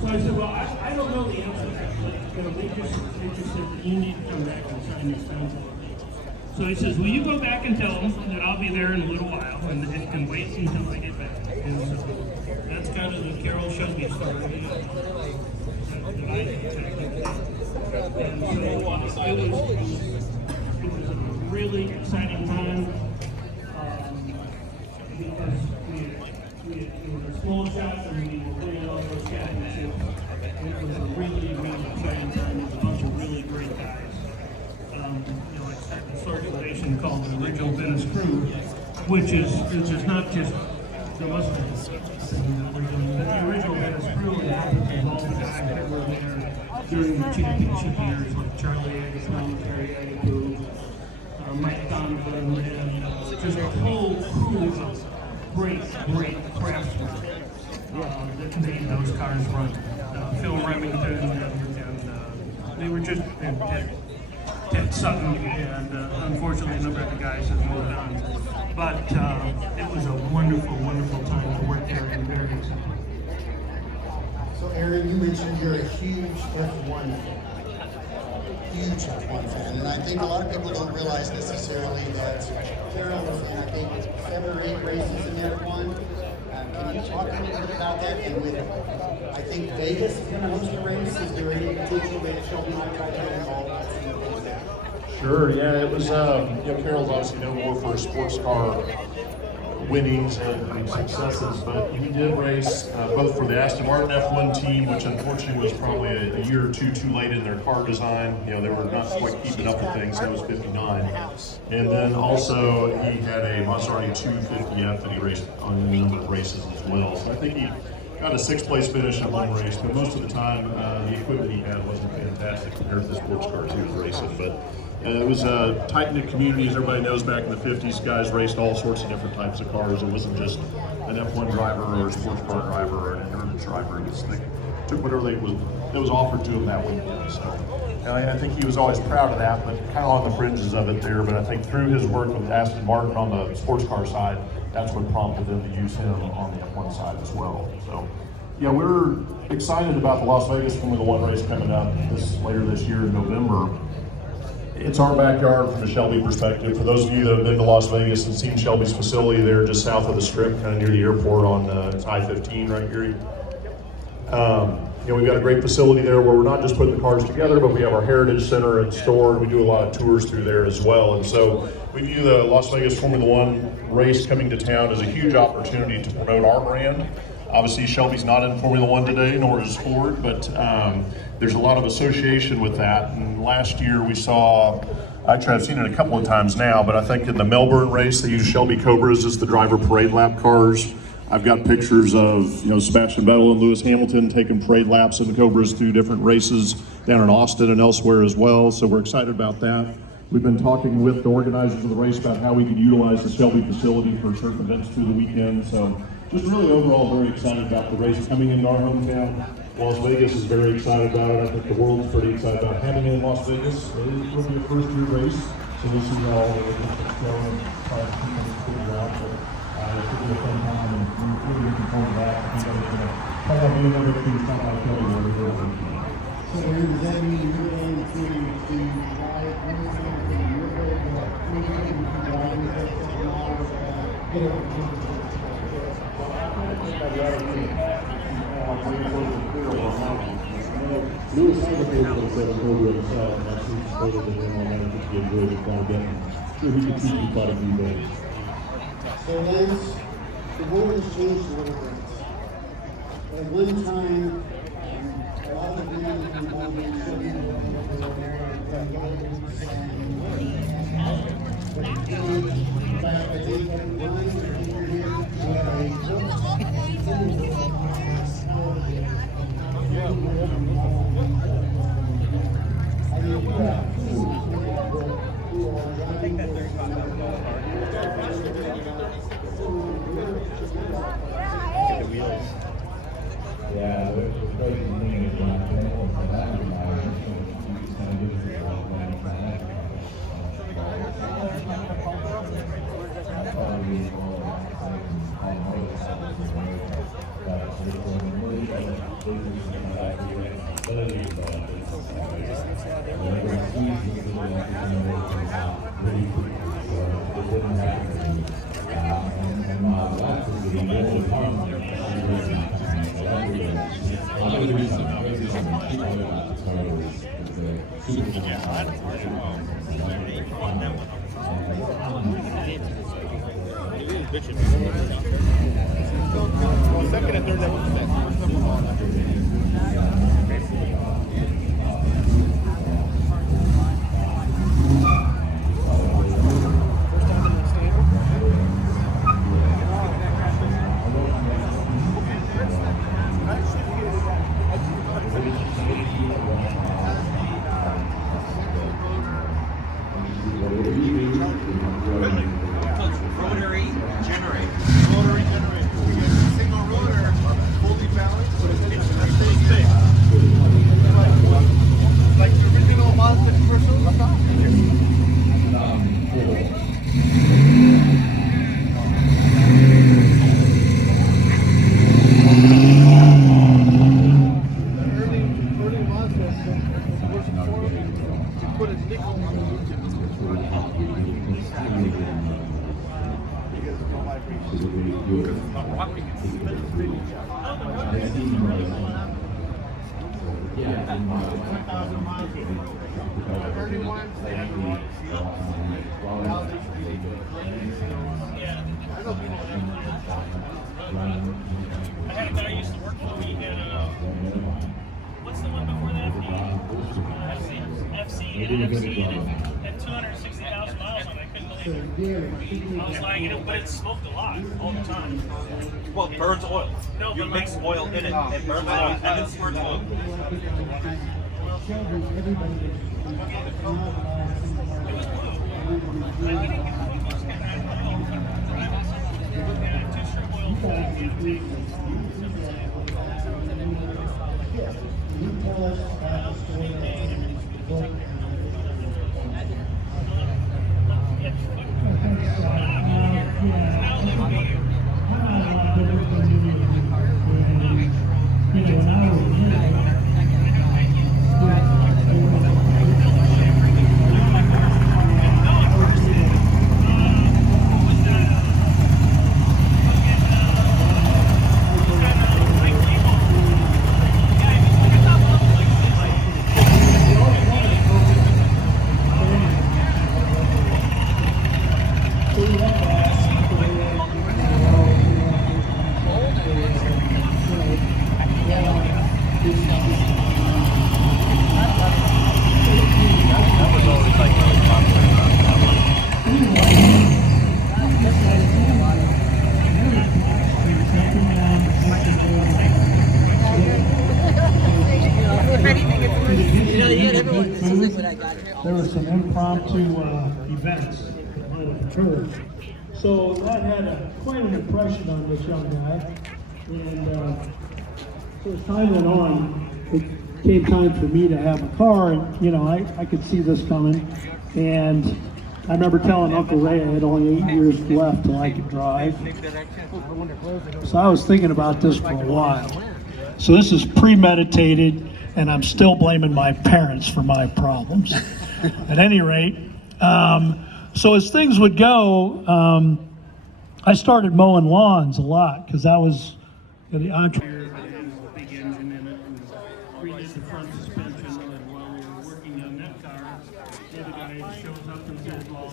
So I said, well, I don't know the answer to that, but they just said that you need to come back and sign these things. So he says, will you go back and tell them that I'll be there in a little while and that it can wait until I get back? And so that's kind of the Carol Shelby story that I detected. And so it was a really exciting time because we were a small shop and we were winning all those championships. It was a really, really exciting time with a bunch of really great guys. Like this organization called the Original Venice Crew, which is not just the Mustangs. The Original Venice Crew and all the guys that were there during the championship years, like Charlie Agapone, Terry Agapone, Mike Donovan, and just a whole crew of great craftsmen that made those cars run. Phil Remington, and they were just Ted Sutton, and unfortunately a number of the guys have moved on. But it was a wonderful, wonderful time to work there and very exciting. So Aaron, you mentioned you're a huge F1 fan. Huge F1 fan. And I think a lot of people don't realize necessarily that Carol was in, I think, 7 or 8 races in F1. Can you talk a little bit about that? And with, I think Vegas is going to host a race. Is there any potential that Shelby might try to get involved? Sure, yeah, it was, Carol's obviously known more for sports car winnings and successes, but he did race both for the Aston Martin F1 team, which unfortunately was probably a year or two too late in their car design. They were not quite keeping up with things. That was 59. And then also he had a Maserati 250F that he raced on a number of races as well. So I think he got a 6th place finish in one race, but most of the time the equipment he had wasn't fantastic compared to the sports cars he was racing. But it was a tight-knit community, as everybody knows. Back in the 50s, guys raced all sorts of different types of cars. It wasn't just an F1 driver or a sports car driver or an endurance driver. They took whatever that was offered to him that weekend. So I think he was always proud of that, but kind of on the fringes of it there. But I think through his work with Aston Martin on the sports car side, that's what prompted them to use him on the F1 side as well. So yeah, we're excited about the Las Vegas Formula One race coming up later this year in November. It's our backyard from a Shelby perspective. For those of you that have been to Las Vegas and seen Shelby's facility there just south of the Strip, kind of near the airport on I-15 right here. We've got a great facility there where we're not just putting the cars together, but we have our Heritage Center and store, and we do a lot of tours through there as well. And so we view the Las Vegas Formula One race coming to town as a huge opportunity to promote our brand. Obviously, Shelby's not in Formula One today, nor is Ford, but there's a lot of association with that. And last year we saw, actually I've seen it a couple of times now, but I think in the Melbourne race they used Shelby Cobras as the driver parade lap cars. I've got pictures of Sebastian Vettel and Lewis Hamilton taking parade laps in the Cobras through different races down in Austin and elsewhere as well. So we're excited about that. We've been talking with the organizers of the race about how we could utilize the Shelby facility for certain events through the weekend. So just really overall very excited about the race coming into our hometown. Las Vegas is very excited about it. I think the world's pretty excited about having it in Las Vegas. It will be a first-year race, so we'll see how all the different go and try to figure out. But it should be a fun time, and we're really looking forward to that. I think that's going to play out being able to stop by Kelly where we go. So does that mean you're going to drive anything from your road or anything driving get over Lewis Hamilton said I'm over himself, and I think he's better than him on that. I think he enjoyed it quite a bit. I'm sure he could teach me quite a few things. So Lance, the world has changed a little bit. At one time, a lot of the men involved in Shelby back I think at Yeah, the crazy thing is when I came home from that, I just kind of gives it a lot of money for that. Second and third level set. First number one. Rotary generator. Rotary generator. We get a single rotor, fully balanced, but it's that stays big. Like the original Mazda commercial. Early Mazda was to put a nickel on the I had a guy who used to work for me at, what's the one before that? FC and had 260,000 miles on it. I couldn't believe it. I was like, but it smoked a lot all the time. Well, it burns oil. No, You but mix like- oil in it, it burns oil, and then squirts oil. It was blue. But he didn't get the blue ones getting out of the oil. Yeah, two-stroke oil. There were some impromptu events that occurred. So that had quite an impression on this young guy. And so as time went on, it came time for me to have a car, and I could see this coming. And I remember telling Uncle Ray I had only 8 years left till I could drive. So I was thinking about this for a while. So this is premeditated, and I'm still blaming my parents for my problems. At any rate, so as things would go, I started mowing lawns a lot because that was the entrepreneur. It has a big engine in it, and redid the front suspension. And while we were working on that car, the other guy shows up and says, "Well,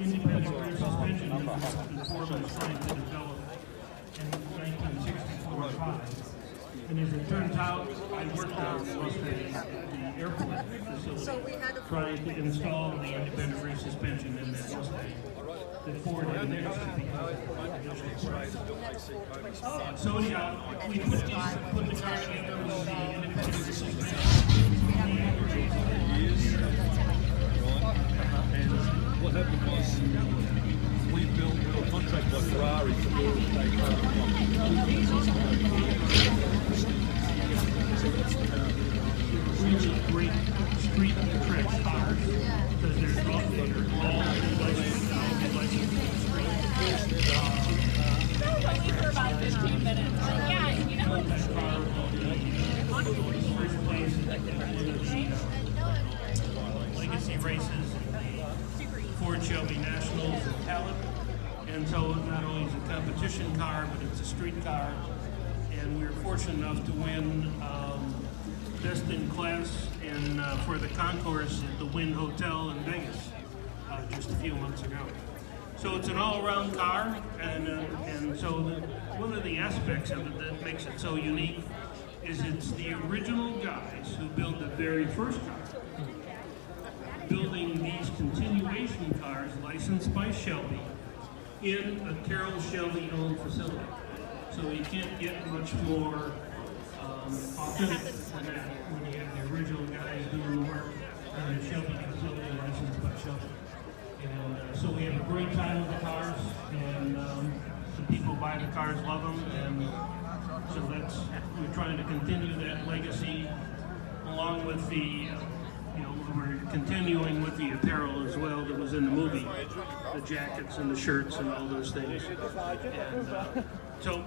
independent rear suspension is Ford trying to develop in 1964 or 5. And as it turns out, I worked out was the airport facility trying to install the independent rear suspension in that Mustang that Ford had nixed because of additional price. So anyhow, we put the car together with the independent rear suspension. What happened was we built a contract by Ferrari to build really great street trick cars because they're all licensed on the street. street car, and we were fortunate enough to win Best in Class for the concourse at the Wynn Hotel in Vegas just a few months ago. So it's an all-around car, and so one of the aspects of it that makes it so unique is it's the original guys who built the very first car, building these continuation cars licensed by Shelby in a Carroll Shelby owned facility. So you can't get much more authentic than that when you have the original guys doing work in a Shelby facility licensed by Shelby. And so we have a great time with the cars, and the people buying the cars love them, and so we're trying to continue that legacy along with the we're continuing with the apparel as well that was in the movie, the jackets and the shirts and all those things. And so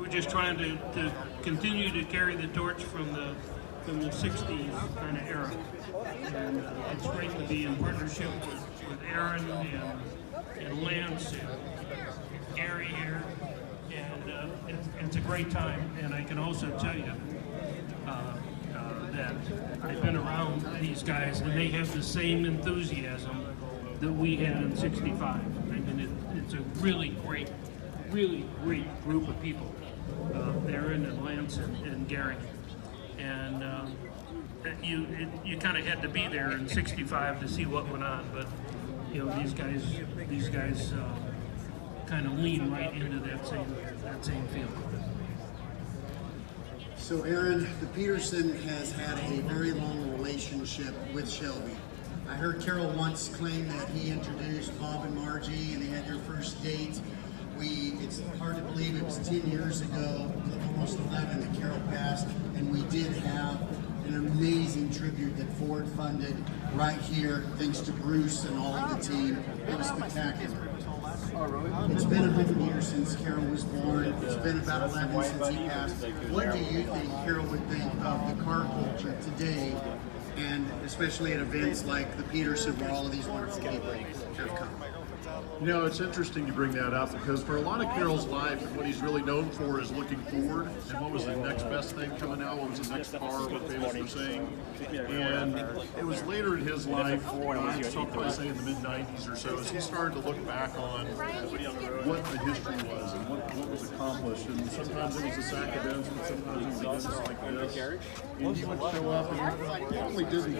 we're just trying to continue to carry the torch from the 60s kind of era. And it's great to be in partnership with Aaron and Lance and Gary here. And it's a great time. And I can also tell you, that I've been around these guys, and they have the same enthusiasm that we had in '65. I mean, it's a really great group of people, Aaron and Lance and Gary, and you kind of had to be there in '65 to see what went on. But these guys kind of lean right into that same field. So Aaron, the Peterson has had a very long relationship with Shelby. I heard Carroll once claim that he introduced Bob and Margie and they had their first date. It's hard to believe it was 10 years ago, almost 11, that Carroll passed, and we did have an amazing tribute that Ford funded right here, thanks to Bruce and all of the team. It was spectacular. It's been 100 years since Carroll was born. It's been about 11 since he passed. What do you think Carroll would think of the car culture today, and especially at events like the Peterson where all of these wonderful people have come? It's interesting you bring that up because for a lot of Carroll's life, what he's really known for is looking forward and what was the next best thing coming out, what was the next car, what famous were saying. And it was later in his life, I'd probably say in the mid-90s or so, as he started to look back on what the history was and what was accomplished. And sometimes it was the SAC events, and sometimes it was events like this. And he would show up and he probably didn't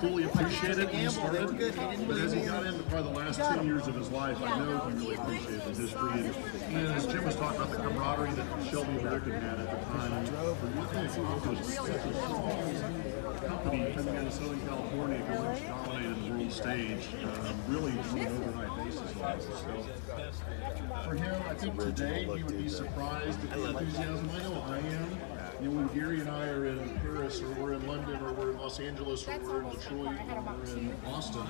fully appreciate it when he started, but as he got into probably the last 10 years of his life, I know he really appreciated the history. And as Jim was talking about the camaraderie that Shelby American had at the time, and what they accomplished, such a small company coming out of Southern California going to dominate the world stage, really on an overnight basis. So for him, I think today he would be surprised at the enthusiasm. I know I am. When Gary and I are in Paris, or we're in London, or we're in Los Angeles, or we're in Detroit, or we're in Austin,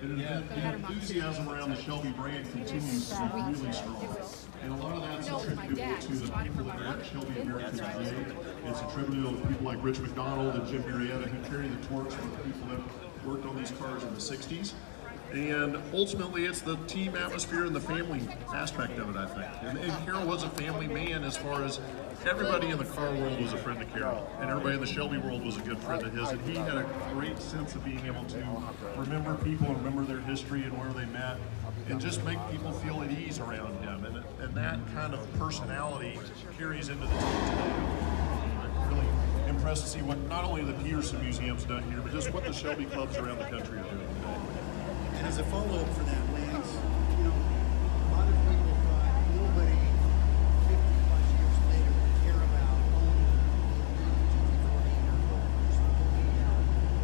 and the enthusiasm around the Shelby brand continues to be really strong. And a lot of that's attributable to the people that are at Shelby American today. It's attributable to people like Rich McDonald and Jim Marietta who carry the torch for the people that worked on these cars in the 60s. And ultimately, it's the team atmosphere and the family aspect of it, I think. And Carroll was a family man as far as everybody in the car world was a friend of Carroll. And everybody in the Shelby world was a good friend of his. And he had a great sense of being able to remember people, remember their history and where they met, and just make people feel at ease around him. And that kind of personality carries into the team today. I'm really impressed to see what not only the Peterson Museum's done here, but just what the Shelby clubs around the country are doing today. And as a follow-up for that, Lance, a lot of people thought nobody 50 plus years later would care about owning a GT40 or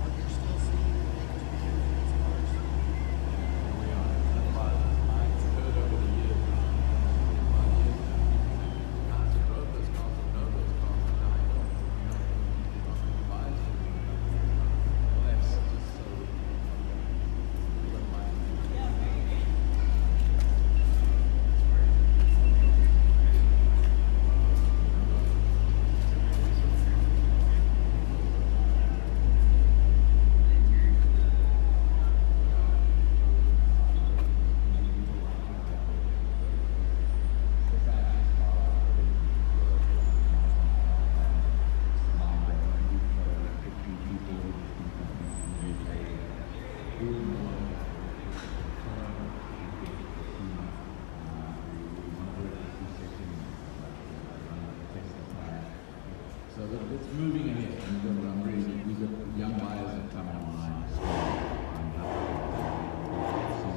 what you're still seeing and making demand for these cars. it's moving ahead. We've got young buyers that come online. So I'm happy to see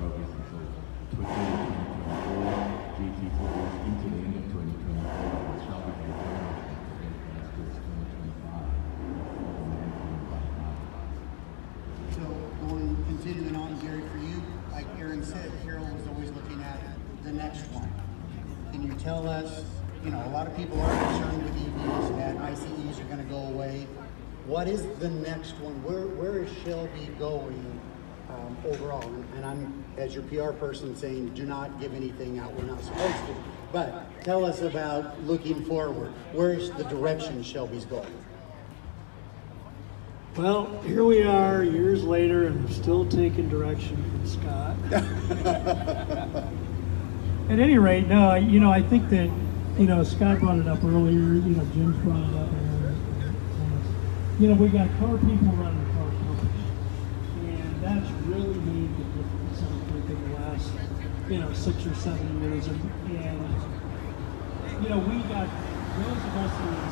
progress until 2024, GT4 into the end of 2024, Shelby Event towards 2025. So continuing on, Gary, for you, like Aaron said, Carol was always looking at the next one. Can you tell us, a lot of people are concerned with EVs that ICEs are going to go away. What is the next one? Where is Shelby going overall? And I'm, as your PR person, saying do not give anything out we're not supposed to. But tell us about looking forward. Where's the direction Shelby's going? Well, here we are years later, and we're still taking direction from Scott. At any rate, no, I think that, Scott brought it up earlier, Jim's brought it up earlier. We got car people running car companies, and that's really made the difference, I think, in the last, 6 or 7 years. And we got those of us who are